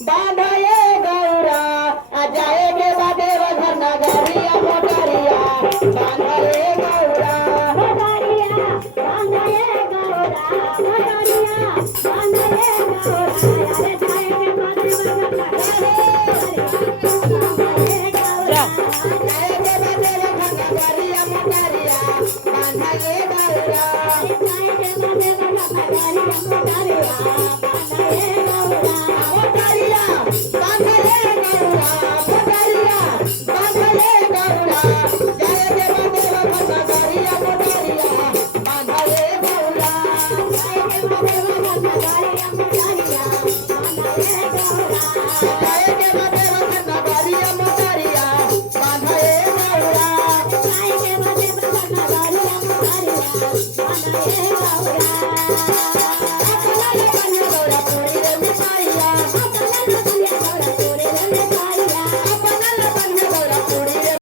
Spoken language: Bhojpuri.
बांधाए गौरा जाएंगे देव घर नगरिया मोटरिया बांधाए गौरा मोटरिया बांधाए गौरा मोटरिया बांधाए गौरा अरे जाएंगे देव घर नगरिया जाएंगे देव घर नगरिया मोटरिया बांधाए गौरा जाएंगे देव घर नगरिया मोटरिया बांधाए